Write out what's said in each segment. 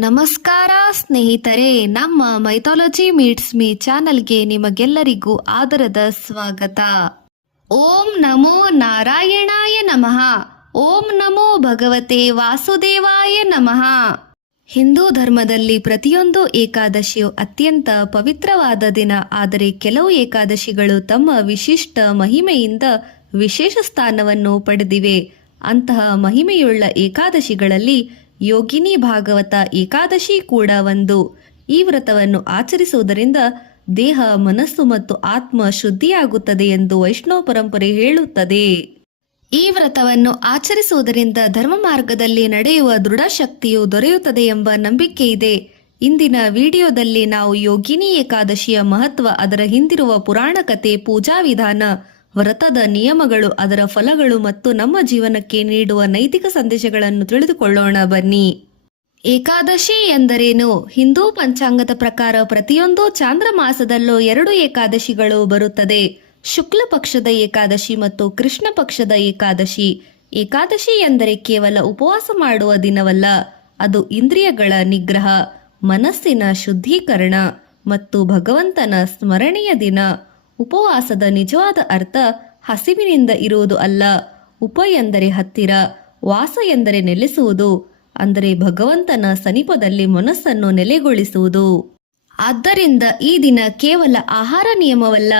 ನಮಸ್ಕಾರ ಸ್ನೇಹಿತರೆ, ನಮ್ಮ ಮೈಥಾಲಜಿ ಮೀಟ್ಸ್ ಮೀ ಚಾನಲ್ಗೆ ನಿಮಗೆಲ್ಲರಿಗೂ ಆದರದ ಸ್ವಾಗತ. ಓಂ ನಮೋ ನಾರಾಯಣಾಯ ನಮಃ. ಓಂ ನಮೋ ಭಗವತೆ ವಾಸುದೇವಾಯ ನಮಃ. ಹಿಂದೂ ಧರ್ಮದಲ್ಲಿ ಪ್ರತಿಯೊಂದು ಏಕಾದಶಿಯು ಅತ್ಯಂತ ಪವಿತ್ರವಾದ ದಿನ. ಆದರೆ ಕೆಲವು ಏಕಾದಶಿಗಳು ತಮ್ಮ ವಿಶಿಷ್ಟ ಮಹಿಮೆಯಿಂದ ವಿಶೇಷ ಸ್ಥಾನವನ್ನು ಪಡೆದಿವೆ. ಅಂತಹ ಮಹಿಮೆಯುಳ್ಳ ಏಕಾದಶಿಗಳಲ್ಲಿ ಯೋಗಿನಿ ಭಾಗವತ ಏಕಾದಶಿ ಕೂಡ ಒಂದು. ಈ ವ್ರತವನ್ನು ಆಚರಿಸುವುದರಿಂದ ದೇಹ, ಮನಸ್ಸು ಮತ್ತು ಆತ್ಮ ಶುದ್ಧಿಯಾಗುತ್ತದೆ ಎಂದು ವೈಷ್ಣವ ಪರಂಪರೆ ಹೇಳುತ್ತದೆ. ಈ ವ್ರತವನ್ನು ಆಚರಿಸುವುದರಿಂದ ಧರ್ಮ ಮಾರ್ಗದಲ್ಲಿ ನಡೆಯುವ ದೃಢ ಶಕ್ತಿಯು ದೊರೆಯುತ್ತದೆ ಎಂಬ ನಂಬಿಕೆ ಇದೆ. ಇಂದಿನ ವಿಡಿಯೋದಲ್ಲಿ ನಾವು ಯೋಗಿನಿ ಏಕಾದಶಿಯ ಮಹತ್ವ, ಅದರ ಹಿಂದಿರುವ ಪುರಾಣ ಕಥೆ, ಪೂಜಾ ವಿಧಾನ, ವ್ರತದ ನಿಯಮಗಳು, ಅದರ ಫಲಗಳು ಮತ್ತು ನಮ್ಮ ಜೀವನಕ್ಕೆ ನೀಡುವ ನೈತಿಕ ಸಂದೇಶಗಳನ್ನು ತಿಳಿದುಕೊಳ್ಳೋಣ ಬನ್ನಿ. ಏಕಾದಶಿ ಎಂದರೇನು? ಹಿಂದೂ ಪಂಚಾಂಗದ ಪ್ರಕಾರ ಪ್ರತಿಯೊಂದು ಚಾಂದ್ರ ಮಾಸದಲ್ಲೂ 2 ಏಕಾದಶಿಗಳು ಬರುತ್ತದೆ. ಶುಕ್ಲ ಪಕ್ಷದ ಏಕಾದಶಿ ಮತ್ತು ಕೃಷ್ಣ ಪಕ್ಷದ ಏಕಾದಶಿ. ಏಕಾದಶಿ ಎಂದರೆ ಕೇವಲ ಉಪವಾಸ ಮಾಡುವ ದಿನವಲ್ಲ, ಅದು ಇಂದ್ರಿಯಗಳ ನಿಗ್ರಹ, ಮನಸ್ಸಿನ ಶುದ್ಧೀಕರಣ ಮತ್ತು ಭಗವಂತನ ಸ್ಮರಣೆಯ ದಿನ. ಉಪವಾಸದ ನಿಜವಾದ ಅರ್ಥ ಹಸಿವಿನಿಂದ ಇರುವುದು ಅಲ್ಲ. ಉಪ ಎಂದರೆ ಹತ್ತಿರ, ವಾಸ ಎಂದರೆ ನೆಲೆಸುವುದು, ಅಂದರೆ ಭಗವಂತನ ಸಮೀಪದಲ್ಲಿ ಮನಸ್ಸನ್ನು ನೆಲೆಗೊಳಿಸುವುದು. ಆದ್ದರಿಂದ ಈ ದಿನ ಕೇವಲ ಆಹಾರ ನಿಯಮವಲ್ಲ,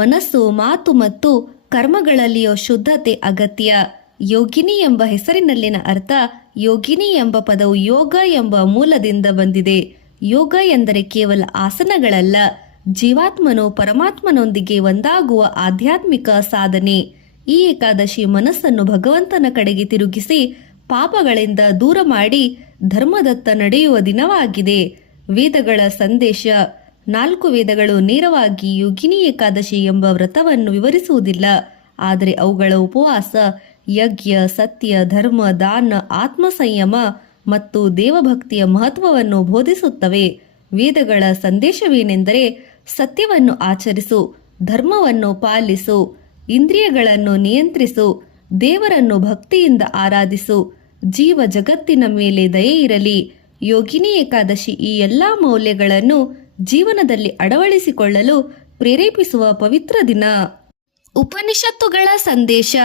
ಮನಸ್ಸು, ಮಾತು ಮತ್ತು ಕರ್ಮಗಳಲ್ಲಿಯೂ ಶುದ್ಧತೆ ಅಗತ್ಯ. ಯೋಗಿನಿ ಎಂಬ ಹೆಸರಿನಲ್ಲಿನ ಅರ್ಥ, ಯೋಗಿನಿ ಎಂಬ ಪದವು ಯೋಗ ಎಂಬ ಮೂಲದಿಂದ ಬಂದಿದೆ. ಯೋಗ ಎಂದರೆ ಕೇವಲ ಆಸನಗಳಲ್ಲ, ಜೀವಾತ್ಮನು ಪರಮಾತ್ಮನೊಂದಿಗೆ ಒಂದಾಗುವ ಆಧ್ಯಾತ್ಮಿಕ ಸಾಧನೆ. ಈ ಏಕಾದಶಿ ಮನಸ್ಸನ್ನು ಭಗವಂತನ ಕಡೆಗೆ ತಿರುಗಿಸಿ ಪಾಪಗಳಿಂದ ದೂರ ಮಾಡಿ ಧರ್ಮದತ್ತ ನಡೆಯುವ ದಿನವಾಗಿದೆ. ವೇದಗಳ ಸಂದೇಶ. 4 ವೇದಗಳು ನೇರವಾಗಿ ಯೋಗಿನಿ ಏಕಾದಶಿ ಎಂಬ ವ್ರತವನ್ನು ವಿವರಿಸುವುದಿಲ್ಲ, ಆದರೆ ಅವುಗಳ ಉಪವಾಸ, ಯಜ್ಞ, ಸತ್ಯ, ಧರ್ಮ, ದಾನ, ಆತ್ಮ ಸಂಯಮ ಮತ್ತು ದೇವಭಕ್ತಿಯ ಮಹತ್ವವನ್ನು ಬೋಧಿಸುತ್ತವೆ. ವೇದಗಳ ಸಂದೇಶವೇನೆಂದರೆ, ಸತ್ಯವನ್ನು ಆಚರಿಸು, ಧರ್ಮವನ್ನು ಪಾಲಿಸು, ಇಂದ್ರಿಯಗಳನ್ನು ನಿಯಂತ್ರಿಸು, ದೇವರನ್ನು ಭಕ್ತಿಯಿಂದ ಆರಾಧಿಸು, ಜೀವ ಜಗತ್ತಿನ ಮೇಲೆ ದಯೆ ಇರಲಿ. ಯೋಗಿನಿ ಏಕಾದಶಿ ಈ ಎಲ್ಲ ಮೌಲ್ಯಗಳನ್ನು ಜೀವನದಲ್ಲಿ ಅಳವಡಿಸಿಕೊಳ್ಳಲು ಪ್ರೇರೇಪಿಸುವ ಪವಿತ್ರ ದಿನ. ಉಪನಿಷತ್ತುಗಳ ಸಂದೇಶ.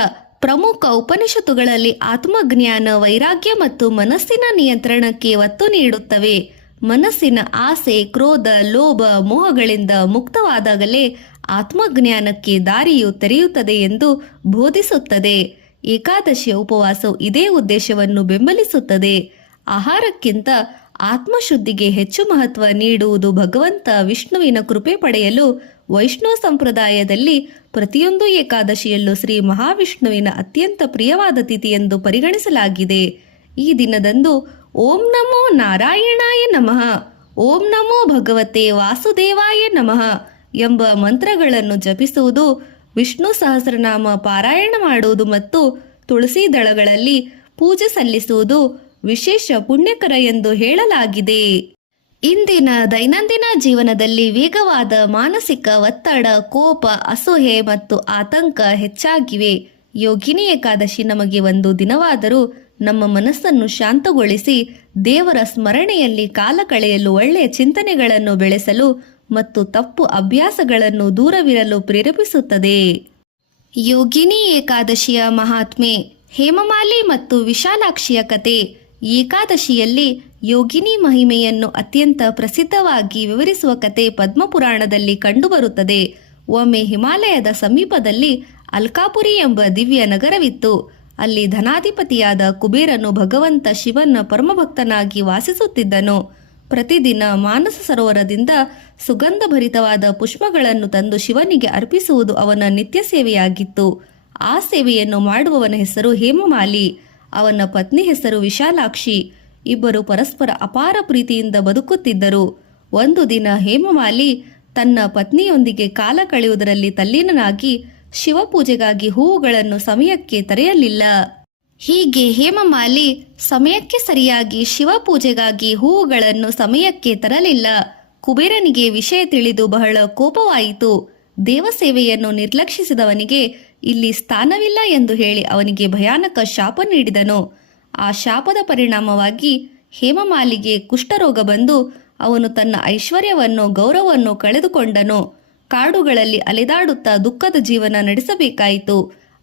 ಪ್ರಮುಖ ಉಪನಿಷತ್ತುಗಳಲ್ಲಿ ಆತ್ಮಜ್ಞಾನ, ವೈರಾಗ್ಯ ಮತ್ತು ಮನಸ್ಸಿನ ನಿಯಂತ್ರಣಕ್ಕೆ ಒತ್ತು ನೀಡುತ್ತವೆ. ಮನಸ್ಸಿನ ಆಸೆ, ಕ್ರೋಧ, ಲೋಭ, ಮೋಹಗಳಿಂದ ಮುಕ್ತವಾದಾಗಲೇ ಆತ್ಮಜ್ಞಾನಕ್ಕೆ ದಾರಿಯು ತೆರೆಯುತ್ತದೆ ಎಂದು ಬೋಧಿಸುತ್ತದೆ. ಏಕಾದಶಿಯ ಉಪವಾಸವು ಇದೇ ಉದ್ದೇಶವನ್ನು ಬೆಂಬಲಿಸುತ್ತದೆ. ಆಹಾರಕ್ಕಿಂತ ಆತ್ಮಶುದ್ಧಿಗೆ ಹೆಚ್ಚು ಮಹತ್ವ ನೀಡುವುದು. ಭಗವಂತ ವಿಷ್ಣುವಿನ ಕೃಪೆ ಪಡೆಯಲು ವೈಷ್ಣವ ಸಂಪ್ರದಾಯದಲ್ಲಿ ಪ್ರತಿಯೊಂದು ಏಕಾದಶಿಯಲ್ಲೂ ಶ್ರೀ ಮಹಾವಿಷ್ಣುವಿನ ಅತ್ಯಂತ ಪ್ರಿಯವಾದ ತಿಥಿ ಎಂದು ಪರಿಗಣಿಸಲಾಗಿದೆ. ಈ ದಿನದಂದು ಓಂ ನಮೋ ನಾರಾಯಣಾಯ ನಮಃ, ಓಂ ನಮೋ ಭಗವತೆ ವಾಸುದೇವಾಯ ನಮಃ ಎಂಬ ಮಂತ್ರಗಳನ್ನು ಜಪಿಸುವುದು, ವಿಷ್ಣು ಸಹಸ್ರನಾಮ ಪಾರಾಯಣ ಮಾಡುವುದು ಮತ್ತು ತುಳಸಿ ದಳಗಳಲ್ಲಿ ಪೂಜೆ ಸಲ್ಲಿಸುವುದು ವಿಶೇಷ ಪುಣ್ಯಕರ ಎಂದು ಹೇಳಲಾಗಿದೆ. ಇಂದಿನ ದೈನಂದಿನ ಜೀವನದಲ್ಲಿ ವೇಗವಾದ ಮಾನಸಿಕ ಒತ್ತಡ, ಕೋಪ, ಅಸೂಯೆ ಮತ್ತು ಆತಂಕ ಹೆಚ್ಚಾಗಿವೆ. ಯೋಗಿನಿ ಏಕಾದಶಿ ನಮಗೆ ಒಂದು ದಿನವಾದರೂ ನಮ್ಮ ಮನಸ್ಸನ್ನು ಶಾಂತಗೊಳಿಸಿ ದೇವರ ಸ್ಮರಣೆಯಲ್ಲಿ ಕಾಲ ಕಳೆಯಲು, ಒಳ್ಳೆಯ ಚಿಂತನೆಗಳನ್ನು ಬೆಳೆಸಲು ಮತ್ತು ತಪ್ಪು ಅಭ್ಯಾಸಗಳನ್ನು ದೂರವಿರಲು ಪ್ರೇರೇಪಿಸುತ್ತದೆ. ಯೋಗಿನಿ ಏಕಾದಶಿಯ ಮಹಾತ್ಮೆ. ಹೇಮಮಾಲಿ ಮತ್ತು ವಿಶಾಲಾಕ್ಷಿಯ ಕತೆ. ಏಕಾದಶಿಯಲ್ಲಿ ಯೋಗಿನಿ ಮಹಿಮೆಯನ್ನು ಅತ್ಯಂತ ಪ್ರಸಿದ್ಧವಾಗಿ ವಿವರಿಸುವ ಕತೆ ಪದ್ಮಪುರಾಣದಲ್ಲಿ ಕಂಡುಬರುತ್ತದೆ. ಒಮ್ಮೆ ಹಿಮಾಲಯದ ಸಮೀಪದಲ್ಲಿ ಅಲ್ಕಾಪುರಿ ಎಂಬ ದಿವ್ಯ ನಗರವಿತ್ತು. ಅಲ್ಲಿ ಧನಾಧಿಪತಿಯಾದ ಕುಬೇರನು ಭಗವಂತ ಶಿವನ ಪರಮಭಕ್ತನಾಗಿ ವಾಸಿಸುತ್ತಿದ್ದನು. ಪ್ರತಿದಿನ ಮಾನಸ ಸರೋವರದಿಂದ ಸುಗಂಧಭರಿತವಾದ ಪುಷ್ಪಗಳನ್ನು ತಂದು ಶಿವನಿಗೆ ಅರ್ಪಿಸುವುದು ಅವನ ನಿತ್ಯ ಸೇವೆಯಾಗಿತ್ತು. ಆ ಸೇವೆಯನ್ನು ಮಾಡುವವನ ಹೆಸರು ಹೇಮಮಾಲಿ, ಅವನ ಪತ್ನಿ ಹೆಸರು ವಿಶಾಲಾಕ್ಷಿ. ಇಬ್ಬರು ಪರಸ್ಪರ ಅಪಾರ ಪ್ರೀತಿಯಿಂದ ಬದುಕುತ್ತಿದ್ದರು. ಒಂದು ದಿನ ಹೇಮಮಾಲಿ ತನ್ನ ಪತ್ನಿಯೊಂದಿಗೆ ಕಾಲ ಕಳೆಯುವುದರಲ್ಲಿ ತಲ್ಲೀನನಾಗಿ ಶಿವಪೂಜೆಗಾಗಿ ಹೂವುಗಳನ್ನು ಸಮಯಕ್ಕೆ ತರೆಯಲಿಲ್ಲ. ಹೀಗೆ ಹೇಮಮಾಲಿ ಸಮಯಕ್ಕೆ ಸರಿಯಾಗಿ ಶಿವಪೂಜೆಗಾಗಿ ಹೂವುಗಳನ್ನು ಸಮಯಕ್ಕೆ ತರಲಿಲ್ಲ. ಕುಬೇರನಿಗೆ ವಿಷಯ ತಿಳಿದು ಬಹಳ ಕೋಪವಾಯಿತು. ದೇವಸೇವೆಯನ್ನು ನಿರ್ಲಕ್ಷಿಸಿದವನಿಗೆ ಇಲ್ಲಿ ಸ್ಥಾನವಿಲ್ಲ ಎಂದು ಹೇಳಿ ಅವನಿಗೆ ಭಯಾನಕ ಶಾಪ ನೀಡಿದನು. ಆ ಶಾಪದ ಪರಿಣಾಮವಾಗಿ ಹೇಮಮಾಲಿಗೆ ಕುಷ್ಠರೋಗ ಬಂದು ಅವನು ತನ್ನ ಐಶ್ವರ್ಯವನ್ನು ಗೌರವವನ್ನು ಕಳೆದುಕೊಂಡನು. ಕಾಡುಗಳಲ್ಲಿ ಅಲೆದಾಡುತ್ತಾ ದುಃಖದ ಜೀವನ ನಡೆಸಬೇಕಾಯಿತು.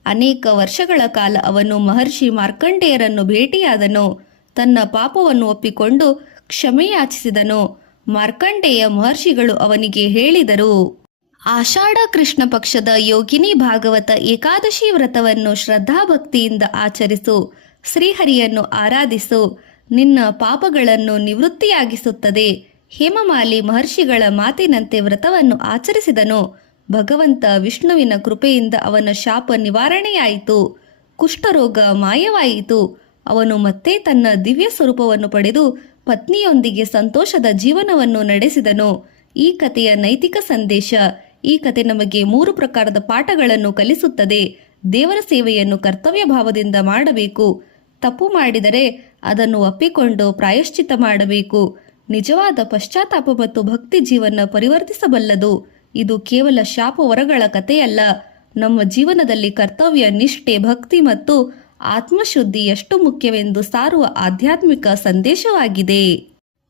ಅನೇಕ ವರ್ಷಗಳ ಕಾಲ ಅವನು ಮಹರ್ಷಿ ಮಾರ್ಕಂಡೇಯರನ್ನು ಭೇಟಿಯಾದನು. ತನ್ನ ಪಾಪವನ್ನು ಒಪ್ಪಿಕೊಂಡು ಕ್ಷಮೆಯಾಚಿಸಿದನು. ಮಾರ್ಕಂಡೇಯ ಮಹರ್ಷಿಗಳು ಅವನಿಗೆ ಹೇಳಿದರು, ಆಷಾಢ ಕೃಷ್ಣ ಪಕ್ಷದ ಯೋಗಿನಿ ಭಾಗವತ ಏಕಾದಶಿ ವ್ರತವನ್ನು ಶ್ರದ್ಧಾಭಕ್ತಿಯಿಂದ ಆಚರಿಸು. ಶ್ರೀಹರಿಯನ್ನು ಆರಾಧಿಸು. ನಿನ್ನ ಪಾಪಗಳನ್ನು ನಿವೃತ್ತಿಯಾಗಿಸುತ್ತದೆ. ಹೇಮಮಾಲಿ ಮಹರ್ಷಿಗಳ ಮಾತಿನಂತೆ ವ್ರತವನ್ನು ಆಚರಿಸಿದನು. ಭಗವಂತ ವಿಷ್ಣುವಿನ ಕೃಪೆಯಿಂದ ಅವನ ಶಾಪ ನಿವಾರಣೆಯಾಯಿತು. ಕುಷ್ಠರೋಗ ಮಾಯವಾಯಿತು. ಅವನು ಮತ್ತೆ ತನ್ನ ದಿವ್ಯ ಸ್ವರೂಪವನ್ನು ಪಡೆದು ಪತ್ನಿಯೊಂದಿಗೆ ಸಂತೋಷದ ಜೀವನವನ್ನು ನಡೆಸಿದನು. ಈ ಕಥೆಯ ನೈತಿಕ ಸಂದೇಶ. ಈ ಕಥೆ ನಮಗೆ 3 ಪ್ರಕಾರದ ಪಾಠಗಳನ್ನು ಕಲಿಸುತ್ತದೆ. ದೇವರ ಸೇವೆಯನ್ನು ಕರ್ತವ್ಯ ಭಾವದಿಂದ ಮಾಡಬೇಕು. ತಪ್ಪು ಮಾಡಿದರೆ ಅದನ್ನು ಒಪ್ಪಿಕೊಂಡು ಪ್ರಾಯಶ್ಚಿತ್ತ ಮಾಡಬೇಕು. ನಿಜವಾದ ಪಶ್ಚಾತ್ತಾಪ ಮತ್ತು ಭಕ್ತಿ ಜೀವನ ಪರಿವರ್ತಿಸಬಲ್ಲದು. ಇದು ಕೇವಲ ಶಾಪ ವರಗಳ ಕಥೆಯಲ್ಲ. ನಮ್ಮ ಜೀವನದಲ್ಲಿ ಕರ್ತವ್ಯ, ನಿಷ್ಠೆ, ಭಕ್ತಿ ಮತ್ತು ಆತ್ಮಶುದ್ಧಿ ಎಷ್ಟು ಮುಖ್ಯವೆಂದು ಸಾರುವ ಆಧ್ಯಾತ್ಮಿಕ ಸಂದೇಶವಾಗಿದೆ.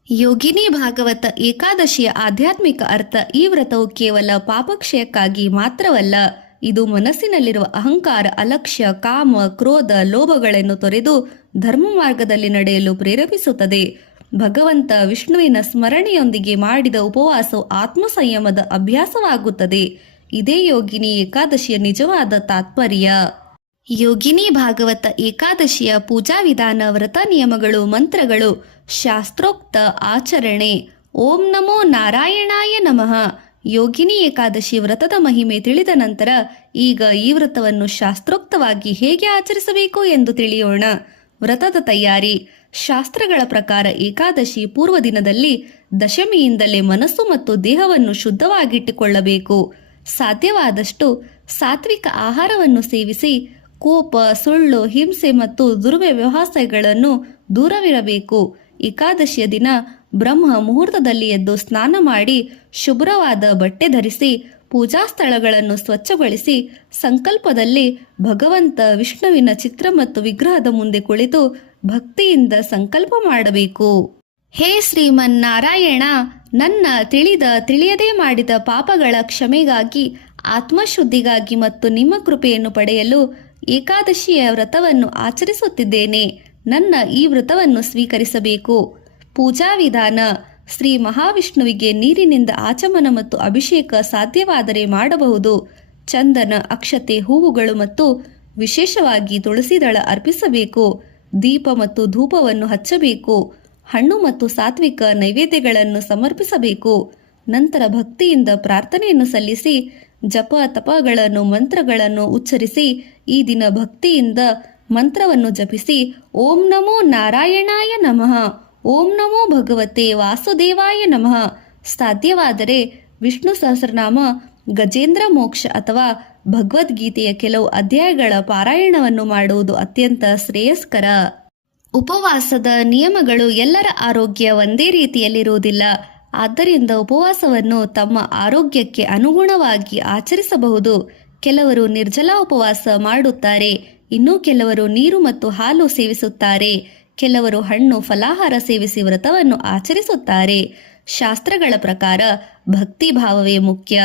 ಯೋಗಿನಿ ಭಾಗವತ ಏಕಾದಶಿಯ ಆಧ್ಯಾತ್ಮಿಕ ಅರ್ಥ. ಈ ವ್ರತವು ಕೇವಲ ಪಾಪಕ್ಷಯಕ್ಕಾಗಿ ಮಾತ್ರವಲ್ಲ. ಇದು ಮನಸ್ಸಿನಲ್ಲಿರುವ ಅಹಂಕಾರ, ಅಲಕ್ಷ್ಯ, ಕಾಮ, ಕ್ರೋಧ, ಲೋಭಗಳನ್ನು ತೊರೆದು ಧರ್ಮ ಮಾರ್ಗದಲ್ಲಿ ನಡೆಯಲು ಪ್ರೇರೇಪಿಸುತ್ತದೆ. ಭಗವಂತ ವಿಷ್ಣುವಿನ ಸ್ಮರಣೆಯೊಂದಿಗೆ ಮಾಡಿದ ಉಪವಾಸವು ಆತ್ಮ ಸಂಯಮದ ಅಭ್ಯಾಸವಾಗುತ್ತದೆ. ಇದೇ ಯೋಗಿನಿ ಏಕಾದಶಿಯ ನಿಜವಾದ ತಾತ್ಪರ್ಯ. ಯೋಗಿನಿ ಭಾಗವತ ಏಕಾದಶಿಯ ಪೂಜಾ ವಿಧಾನ, ವ್ರತ ನಿಯಮಗಳು, ಮಂತ್ರಗಳು, ಶಾಸ್ತ್ರೋಕ್ತ ಆಚರಣೆ. ಓಂ ನಮೋ ನಾರಾಯಣಾಯ ನಮಃ. ಯೋಗಿನಿ ಏಕಾದಶಿ ವ್ರತದ ಮಹಿಮೆ ತಿಳಿದ ನಂತರ ಈಗ ಈ ವ್ರತವನ್ನು ಶಾಸ್ತ್ರೋಕ್ತವಾಗಿ ಹೇಗೆ ಆಚರಿಸಬೇಕು ಎಂದು ತಿಳಿಯೋಣ. ವ್ರತದ ತಯಾರಿ. ಶಾಸ್ತ್ರಗಳ ಪ್ರಕಾರ ಏಕಾದಶಿ ಪೂರ್ವ ದಿನದಲ್ಲಿ ದಶಮಿಯಿಂದಲೇ ಮನಸ್ಸು ಮತ್ತು ದೇಹವನ್ನು ಶುದ್ಧವಾಗಿಟ್ಟುಕೊಳ್ಳಬೇಕು. ಸಾಧ್ಯವಾದಷ್ಟು ಸಾತ್ವಿಕ ಆಹಾರವನ್ನು ಸೇವಿಸಿ ಕೋಪ, ಸುಳ್ಳು, ಹಿಂಸೆ ಮತ್ತು ದುರ್ವ್ಯವಹಾರಗಳನ್ನು ದೂರವಿರಬೇಕು. ಏಕಾದಶಿಯ ದಿನ ಬ್ರಹ್ಮ ಮುಹೂರ್ತದಲ್ಲಿ ಎದ್ದು ಸ್ನಾನ ಮಾಡಿ ಶುಭ್ರವಾದ ಬಟ್ಟೆ ಧರಿಸಿ ಪೂಜಾ ಸ್ಥಳಗಳನ್ನು ಸ್ವಚ್ಛಗೊಳಿಸಿ ಸಂಕಲ್ಪದಲ್ಲಿ ಭಗವಂತ ವಿಷ್ಣುವಿನ ಚಿತ್ರ ಮತ್ತು ವಿಗ್ರಹದ ಮುಂದೆ ಕುಳಿತು ಭಕ್ತಿಯಿಂದ ಸಂಕಲ್ಪ ಮಾಡಬೇಕು. ಹೇ ಶ್ರೀಮನ್ನಾರಾಯಣ, ನನ್ನ ತಿಳಿಯದೇ ಮಾಡಿದ ಪಾಪಗಳ ಕ್ಷಮೆಗಾಗಿ, ಆತ್ಮಶುದ್ಧಿಗಾಗಿ ಮತ್ತು ನಿಮ್ಮ ಕೃಪೆಯನ್ನು ಪಡೆಯಲು ಏಕಾದಶಿಯ ವ್ರತವನ್ನು ಆಚರಿಸುತ್ತಿದ್ದೇನೆ. ನನ್ನ ಈ ವ್ರತವನ್ನು ಸ್ವೀಕರಿಸಬೇಕು. ಪೂಜಾ ವಿಧಾನ. ಶ್ರೀ ಮಹಾವಿಷ್ಣುವಿಗೆ ನೀರಿನಿಂದ ಆಚಮನ ಮತ್ತು ಅಭಿಷೇಕ ಸಾಧ್ಯವಾದರೆ ಮಾಡಬಹುದು. ಚಂದನ, ಅಕ್ಷತೆ, ಹೂವುಗಳು ಮತ್ತು ವಿಶೇಷವಾಗಿ ತುಳಸಿ ದಳ ಅರ್ಪಿಸಬೇಕು. ದೀಪ ಮತ್ತು ಧೂಪವನ್ನು ಹಚ್ಚಬೇಕು. ಹಣ್ಣು ಮತ್ತು ಸಾತ್ವಿಕ ನೈವೇದ್ಯಗಳನ್ನು ಸಮರ್ಪಿಸಬೇಕು. ನಂತರ ಭಕ್ತಿಯಿಂದ ಪ್ರಾರ್ಥನೆಯನ್ನು ಸಲ್ಲಿಸಿ ಜಪ ತಪಗಳನ್ನು ಮಂತ್ರಗಳನ್ನು ಉಚ್ಚರಿಸಿ ಈ ದಿನ ಭಕ್ತಿಯಿಂದ ಮಂತ್ರವನ್ನು ಜಪಿಸಿ ಓಂ ನಮೋ ನಾರಾಯಣಾಯ ನಮಃ, ಓಂ ನಮೋ ಭಗವತೆ ವಾಸುದೇವಾಯ ನಮಃ. ಸಾಧ್ಯವಾದರೆ ವಿಷ್ಣು ಸಹಸ್ರನಾಮ, ಗಜೇಂದ್ರ ಮೋಕ್ಷ ಅಥವಾ ಭಗವದ್ಗೀತೆಯ ಕೆಲವು ಅಧ್ಯಾಯಗಳ ಪಾರಾಯಣವನ್ನು ಮಾಡುವುದು ಅತ್ಯಂತ ಶ್ರೇಯಸ್ಕರ. ಉಪವಾಸದ ನಿಯಮಗಳು. ಎಲ್ಲರ ಆರೋಗ್ಯ ಒಂದೇ ರೀತಿಯಲ್ಲಿರುವುದಿಲ್ಲ. ಆದ್ದರಿಂದ ಉಪವಾಸವನ್ನು ತಮ್ಮ ಆರೋಗ್ಯಕ್ಕೆ ಅನುಗುಣವಾಗಿ ಆಚರಿಸಬಹುದು. ಕೆಲವರು ನಿರ್ಜಲ ಉಪವಾಸ ಮಾಡುತ್ತಾರೆ. ಇನ್ನು ಕೆಲವರು ನೀರು ಮತ್ತು ಹಾಲು ಸೇವಿಸುತ್ತಾರೆ. ಕೆಲವರು ಹಣ್ಣು ಫಲಾಹಾರ ಸೇವಿಸಿ ವ್ರತವನ್ನು ಆಚರಿಸುತ್ತಾರೆ. ಶಾಸ್ತ್ರಗಳ ಪ್ರಕಾರ ಭಕ್ತಿ ಭಾವವೇ ಮುಖ್ಯ.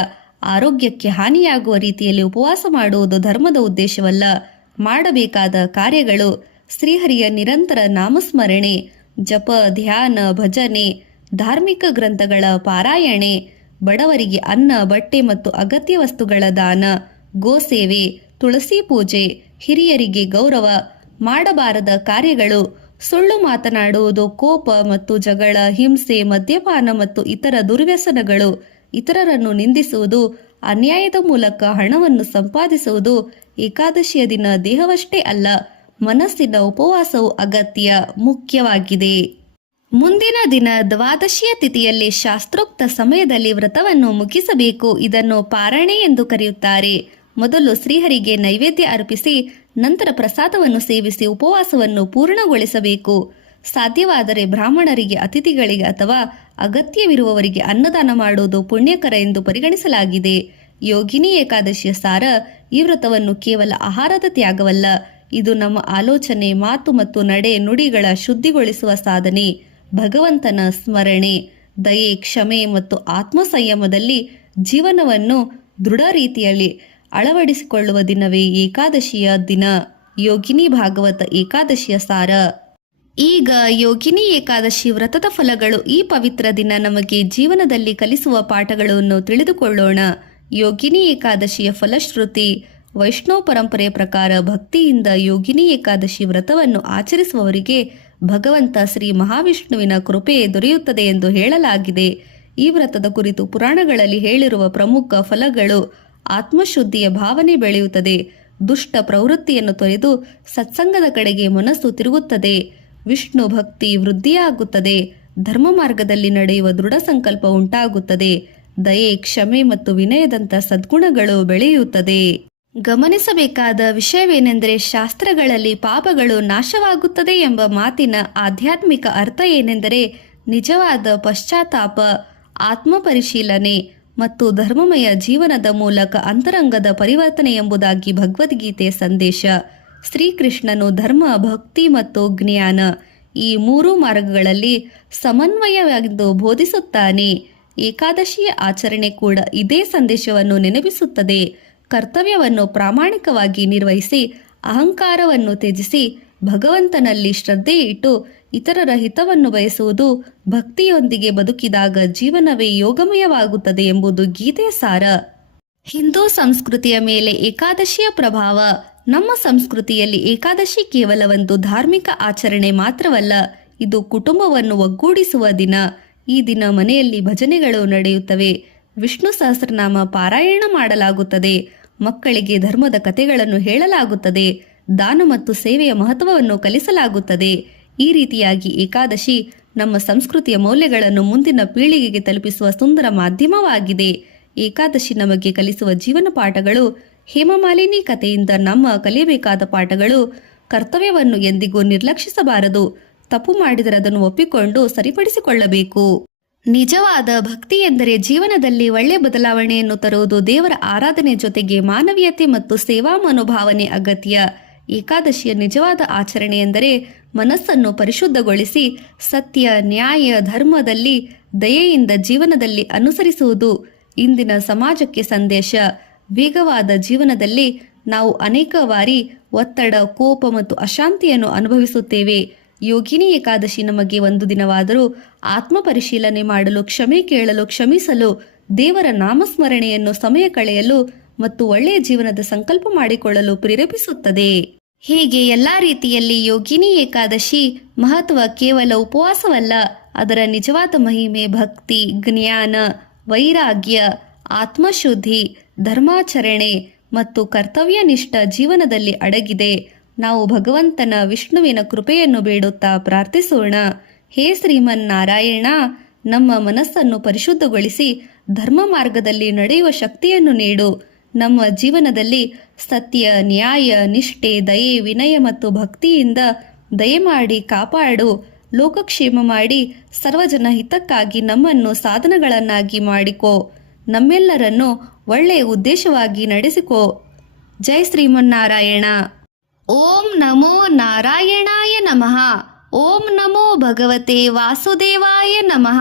ಆರೋಗ್ಯಕ್ಕೆ ಹಾನಿಯಾಗುವ ರೀತಿಯಲ್ಲಿ ಉಪವಾಸ ಮಾಡುವುದು ಧರ್ಮದ ಉದ್ದೇಶವಲ್ಲ. ಮಾಡಬೇಕಾದ ಕಾರ್ಯಗಳು: ಶ್ರೀಹರಿಯ ನಿರಂತರ ನಾಮಸ್ಮರಣೆ, ಜಪ, ಧ್ಯಾನ, ಭಜನೆ, ಧಾರ್ಮಿಕ ಗ್ರಂಥಗಳ ಪಾರಾಯಣೆ, ಬಡವರಿಗೆ ಅನ್ನ, ಬಟ್ಟೆ ಮತ್ತು ಅಗತ್ಯ ವಸ್ತುಗಳ ದಾನ, ಗೋಸೇವೆ, ತುಳಸಿ ಪೂಜೆ, ಹಿರಿಯರಿಗೆ ಗೌರವ. ಮಾಡಬಾರದ ಕಾರ್ಯಗಳು: ಸುಳ್ಳು ಮಾತನಾಡುವುದು, ಕೋಪ ಮತ್ತು ಜಗಳ, ಹಿಂಸೆ, ಮದ್ಯಪಾನ ಮತ್ತು ಇತರ ದುರ್ವ್ಯಸನಗಳು, ಇತರರನ್ನು ನಿಂದಿಸುವುದು, ಅನ್ಯಾಯದ ಮೂಲಕ ಹಣವನ್ನು ಸಂಪಾದಿಸುವುದು. ಏಕಾದಶಿಯ ದಿನ ದೇಹವಷ್ಟೇ ಅಲ್ಲ, ಮನಸ್ಸಿನ ಉಪವಾಸವು ಅಗತ್ಯ, ಮುಖ್ಯವಾಗಿದೆ. ಮುಂದಿನ ದಿನ ದ್ವಾದಶಿಯ ತಿಥಿಯಲ್ಲಿ ಶಾಸ್ತ್ರೋಕ್ತ ಸಮಯದಲ್ಲಿ ವ್ರತವನ್ನು ಮುಗಿಸಬೇಕು. ಇದನ್ನು ಪಾರಣೆ ಎಂದು ಕರೆಯುತ್ತಾರೆ. ಮೊದಲು ಶ್ರೀಹರಿಗೆ ನೈವೇದ್ಯ ಅರ್ಪಿಸಿ ನಂತರ ಪ್ರಸಾದವನ್ನು ಸೇವಿಸಿ ಉಪವಾಸವನ್ನು ಪೂರ್ಣಗೊಳಿಸಬೇಕು. ಸಾಧ್ಯವಾದರೆ ಬ್ರಾಹ್ಮಣರಿಗೆ, ಅತಿಥಿಗಳಿಗೆ ಅಥವಾ ಅಗತ್ಯವಿರುವವರಿಗೆ ಅನ್ನದಾನ ಮಾಡುವುದು ಪುಣ್ಯಕರ ಎಂದು ಪರಿಗಣಿಸಲಾಗಿದೆ. ಯೋಗಿನಿ ಏಕಾದಶಿಯ ಸಾರ: ಈ ವ್ರತವನ್ನು ಕೇವಲ ಆಹಾರದ ತ್ಯಾಗವಲ್ಲ, ಇದು ನಮ್ಮ ಆಲೋಚನೆ, ಮಾತು ಮತ್ತು ನಡೆ ನುಡಿಗಳ ಶುದ್ಧಿಗೊಳಿಸುವ ಸಾಧನೆ. ಭಗವಂತನ ಸ್ಮರಣೆ, ದಯೆ, ಕ್ಷಮೆ ಮತ್ತು ಆತ್ಮ ಸಂಯಮದಲ್ಲಿ ಜೀವನವನ್ನು ದೃಢ ರೀತಿಯಲ್ಲಿ ಅಳವಡಿಸಿಕೊಳ್ಳುವ ದಿನವೇ ಏಕಾದಶಿಯ ದಿನ. ಯೋಗಿನಿ ಭಾಗವತ ಏಕಾದಶಿಯ ಸಾರ. ಈಗ ಯೋಗಿನಿ ಏಕಾದಶಿ ವ್ರತದ ಫಲಗಳು. ಈ ಪವಿತ್ರ ದಿನ ನಮಗೆ ಜೀವನದಲ್ಲಿ ಕಲಿಸುವ ಪಾಠಗಳನ್ನು ತಿಳಿದುಕೊಳ್ಳೋಣ. ಯೋಗಿನಿ ಏಕಾದಶಿಯ ಫಲಶ್ರುತಿ. ವೈಷ್ಣವ ಪರಂಪರೆಯ ಪ್ರಕಾರ ಭಕ್ತಿಯಿಂದ ಯೋಗಿನಿ ಏಕಾದಶಿ ವ್ರತವನ್ನು ಆಚರಿಸುವವರಿಗೆ ಭಗವಂತ ಶ್ರೀ ಮಹಾವಿಷ್ಣುವಿನ ಕೃಪೆ ದೊರೆಯುತ್ತದೆ ಎಂದು ಹೇಳಲಾಗಿದೆ. ಈ ವ್ರತದ ಕುರಿತು ಪುರಾಣಗಳಲ್ಲಿ ಹೇಳಿರುವ ಪ್ರಮುಖ ಫಲಗಳು: ಆತ್ಮಶುದ್ಧಿಯ ಭಾವನೆ ಬೆಳೆಯುತ್ತದೆ, ದುಷ್ಟ ಪ್ರವೃತ್ತಿಯನ್ನು ತೊರೆದು ಸತ್ಸಂಗದ ಕಡೆಗೆ ಮನಸ್ಸು ತಿರುಗುತ್ತದೆ, ವಿಷ್ಣು ಭಕ್ತಿ ವೃದ್ಧಿಯಾಗುತ್ತದೆ, ಧರ್ಮ ಮಾರ್ಗದಲ್ಲಿ ನಡೆಯುವ ದೃಢ ಸಂಕಲ್ಪ ಉಂಟಾಗುತ್ತದೆ, ದಯೆ, ಕ್ಷಮೆ ಮತ್ತು ವಿನಯದಂಥ ಸದ್ಗುಣಗಳು ಬೆಳೆಯುತ್ತದೆ. ಗಮನಿಸಬೇಕಾದ ವಿಷಯವೇನೆಂದರೆ, ಶಾಸ್ತ್ರಗಳಲ್ಲಿ ಪಾಪಗಳು ನಾಶವಾಗುತ್ತದೆ ಎಂಬ ಮಾತಿನ ಆಧ್ಯಾತ್ಮಿಕ ಅರ್ಥ ಏನೆಂದರೆ ನಿಜವಾದ ಪಶ್ಚಾತ್ತಾಪ, ಆತ್ಮಪರಿಶೀಲನೆ ಮತ್ತು ಧರ್ಮಮಯ ಜೀವನದ ಮೂಲಕ ಅಂತರಂಗದ ಪರಿವರ್ತನೆ ಎಂಬುದಾಗಿ ಭಗವದ್ಗೀತೆಯ ಸಂದೇಶ. ಶ್ರೀಕೃಷ್ಣನು ಧರ್ಮ, ಭಕ್ತಿ ಮತ್ತು ಜ್ಞಾನ ಈ ಮೂರು ಮಾರ್ಗಗಳಲ್ಲಿ ಸಮನ್ವಯವೆಂದು ಬೋಧಿಸುತ್ತಾನೆ. ಏಕಾದಶಿಯ ಆಚರಣೆ ಕೂಡ ಇದೇ ಸಂದೇಶವನ್ನು ನೆನಪಿಸುತ್ತದೆ. ಕರ್ತವ್ಯವನ್ನು ಪ್ರಾಮಾಣಿಕವಾಗಿ ನಿರ್ವಹಿಸಿ ಅಹಂಕಾರವನ್ನು ತ್ಯಜಿಸಿ ಭಗವಂತನಲ್ಲಿ ಶ್ರದ್ಧೆ ಇಟ್ಟು ಇತರರ ಹಿತವನ್ನು ಬಯಸುವುದು ಭಕ್ತಿಯೊಂದಿಗೆ ಬದುಕಿದಾಗ ಜೀವನವೇ ಯೋಗಮಯವಾಗುತ್ತದೆ ಎಂಬುದು ಗೀತೆಯ ಸಾರ. ಹಿಂದೂ ಸಂಸ್ಕೃತಿಯ ಮೇಲೆ ಏಕಾದಶಿಯ ಪ್ರಭಾವ. ನಮ್ಮ ಸಂಸ್ಕೃತಿಯಲ್ಲಿ ಏಕಾದಶಿ ಕೇವಲ ಒಂದು ಧಾರ್ಮಿಕ ಆಚರಣೆ ಮಾತ್ರವಲ್ಲ, ಇದು ಕುಟುಂಬವನ್ನು ಒಗ್ಗೂಡಿಸುವ ದಿನ. ಈ ದಿನ ಮನೆಯಲ್ಲಿ ಭಜನೆಗಳು ನಡೆಯುತ್ತವೆ, ವಿಷ್ಣು ಸಹಸ್ರನಾಮ ಪಾರಾಯಣ ಮಾಡಲಾಗುತ್ತದೆ, ಮಕ್ಕಳಿಗೆ ಧರ್ಮದ ಕಥೆಗಳನ್ನು ಹೇಳಲಾಗುತ್ತದೆ, ದಾನ ಮತ್ತು ಸೇವೆಯ ಮಹತ್ವವನ್ನು ಕಲಿಸಲಾಗುತ್ತದೆ. ಈ ರೀತಿಯಾಗಿ ಏಕಾದಶಿ ನಮ್ಮ ಸಂಸ್ಕೃತಿಯ ಮೌಲ್ಯಗಳನ್ನು ಮುಂದಿನ ಪೀಳಿಗೆಗೆ ತಲುಪಿಸುವ ಸುಂದರ ಮಾಧ್ಯಮವಾಗಿದೆ. ಏಕಾದಶಿ ನಮಗೆ ಕಲಿಸುವ ಜೀವನ ಪಾಠಗಳು. ಹೇಮಮಾಲಿನಿ ಕಥೆಯಿಂದ ನಮ್ಮ ಕಲಿಯಬೇಕಾದ ಪಾಠಗಳು: ಕರ್ತವ್ಯವನ್ನು ಎಂದಿಗೂ ನಿರ್ಲಕ್ಷಿಸಬಾರದು, ತಪ್ಪು ಮಾಡಿದರೆ ಅದನ್ನು ಒಪ್ಪಿಕೊಂಡು ಸರಿಪಡಿಸಿಕೊಳ್ಳಬೇಕು. ನಿಜವಾದ ಭಕ್ತಿ ಎಂದರೆ ಜೀವನದಲ್ಲಿ ಒಳ್ಳೆಯ ಬದಲಾವಣೆಯನ್ನು ತರುವುದು. ದೇವರ ಆರಾಧನೆ ಜೊತೆಗೆ ಮಾನವೀಯತೆ ಮತ್ತು ಸೇವಾ ಮನೋಭಾವನೆ ಅಗತ್ಯ. ಏಕಾದಶಿಯ ನಿಜವಾದ ಆಚರಣೆ ಎಂದರೆ ಮನಸ್ಸನ್ನು ಪರಿಶುದ್ಧಗೊಳಿಸಿ ಸತ್ಯ, ನ್ಯಾಯ, ಧರ್ಮದಲ್ಲಿ ದಯೆಯಿಂದ ಜೀವನದಲ್ಲಿ ಅನುಸರಿಸುವುದು. ಇಂದಿನ ಸಮಾಜಕ್ಕೆ ಸಂದೇಶ: ವೇಗವಾದ ಜೀವನದಲ್ಲಿ ನಾವು ಅನೇಕ ಬಾರಿ ಒತ್ತಡ, ಕೋಪ ಮತ್ತು ಅಶಾಂತಿಯನ್ನು ಅನುಭವಿಸುತ್ತೇವೆ. ಯೋಗಿನಿ ಏಕಾದಶಿ ನಮಗೆ ಒಂದು ದಿನವಾದರೂ ಆತ್ಮ ಪರಿಶೀಲನೆ ಮಾಡಲು, ಕ್ಷಮೆ ಕೇಳಲು, ಕ್ಷಮಿಸಲು, ದೇವರ ನಾಮಸ್ಮರಣೆಯನ್ನು ಸಮಯ ಕಳೆಯಲು ಮತ್ತು ಒಳ್ಳೆಯ ಜೀವನದ ಸಂಕಲ್ಪ ಮಾಡಿಕೊಳ್ಳಲು ಪ್ರೇರೇಪಿಸುತ್ತದೆ. ಹೀಗೆ ಎಲ್ಲ ರೀತಿಯಲ್ಲಿ ಯೋಗಿನಿ ಏಕಾದಶಿ ಮಹತ್ವ ಕೇವಲ ಉಪವಾಸವಲ್ಲ, ಅದರ ನಿಜವಾದ ಮಹಿಮೆ ಭಕ್ತಿ, ಜ್ಞಾನ, ವೈರಾಗ್ಯ, ಆತ್ಮಶುದ್ಧಿ, ಧರ್ಮಾಚರಣೆ ಮತ್ತು ಕರ್ತವ್ಯನಿಷ್ಠ ಜೀವನದಲ್ಲಿ ಅಡಗಿದೆ. ನಾವು ಭಗವಂತನ ವಿಷ್ಣುವಿನ ಕೃಪೆಯನ್ನು ಬೇಡುತ್ತಾ ಪ್ರಾರ್ಥಿಸೋಣ. ಹೇ ಶ್ರೀಮನ್ನಾರಾಯಣ, ನಮ್ಮ ಮನಸ್ಸನ್ನು ಪರಿಶುದ್ಧಗೊಳಿಸಿ ಧರ್ಮ ಮಾರ್ಗದಲ್ಲಿ ನಡೆಯುವ ಶಕ್ತಿಯನ್ನು ನೀಡು. ನಮ್ಮ ಜೀವನದಲ್ಲಿ ಸತ್ಯ, ನ್ಯಾಯ, ನಿಷ್ಠೆ, ದಯೆ, ವಿನಯ ಮತ್ತು ಭಕ್ತಿಯಿಂದ ದಯಮಾಡಿ ಕಾಪಾಡು. ಲೋಕಕ್ಷೇಮ ಮಾಡಿ ಸರ್ವಜನ ಹಿತಕ್ಕಾಗಿ ನಮ್ಮನ್ನು ಸಾಧನಗಳನ್ನಾಗಿ ಮಾಡಿಕೋ. ನಮ್ಮೆಲ್ಲರನ್ನು ಒಳ್ಳೆಯ ಉದ್ದೇಶವಾಗಿ ನಡೆಸಿಕೋ. ಜೈ ಶ್ರೀಮನ್ನಾರಾಯಣ. ಓಂ ನಮೋ ನಾರಾಯಣಾಯ ನಮಃ. ಓಂ ನಮೋ ಭಗವತೆ ವಾಸುದೇವಾಯ ನಮಃ.